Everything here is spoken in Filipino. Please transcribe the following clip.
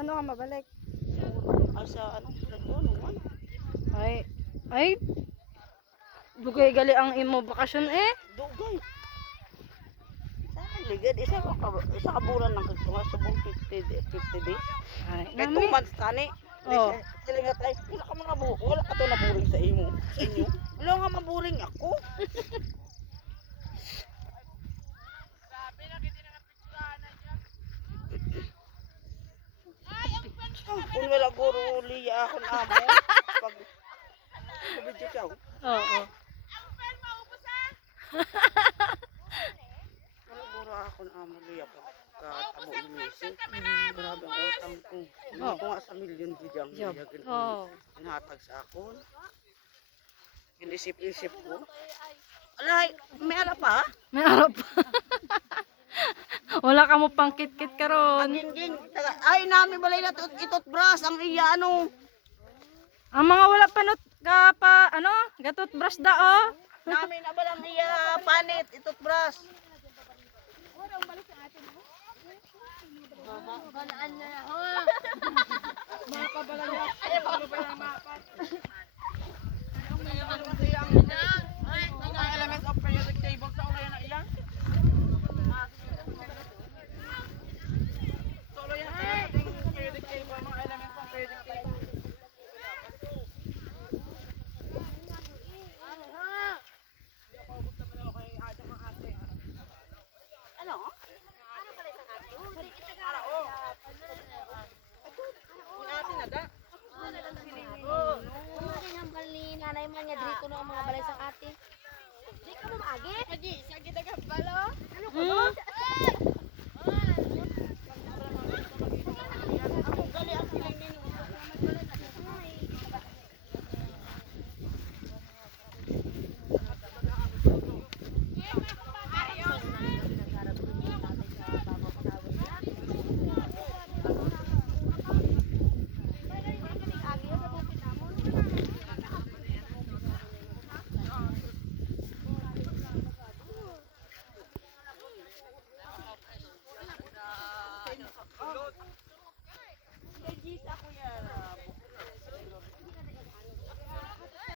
Saan ka mabalik? Sa ano, nagdoon. Ay, dugay gali ang imo bakasyon eh. Dugay. Saan ligad? Isa kabulan lang kagtunga subong 50 days. Ay, Kay 2 nami. months tani. Oh. Sila nga tayo, wala ka to naburing sa imo. Sa inyo. Wala nga maburing ako. Kung wala guro liya ako na amo. Pag video siya. Oo. Wala guro ako na amo liya pag katabo inisip. Grabe ang utang ko. Hindi ko nga sa milyon bidang Job. liya. Oh. Inhatag sa akon. Inisip-isip ko. Alay, may ala pa? May araw pa. Wala ka mo pang kit-kit karon. Aging-ging. Ay, nami balay na itot bras ang iya ano. Ang mga wala panot ka pa ano, gatot brush da oh. Nami na balang iya panit itot bras. Balaan na ho. Mga kabalang. Ay, mga kabalang.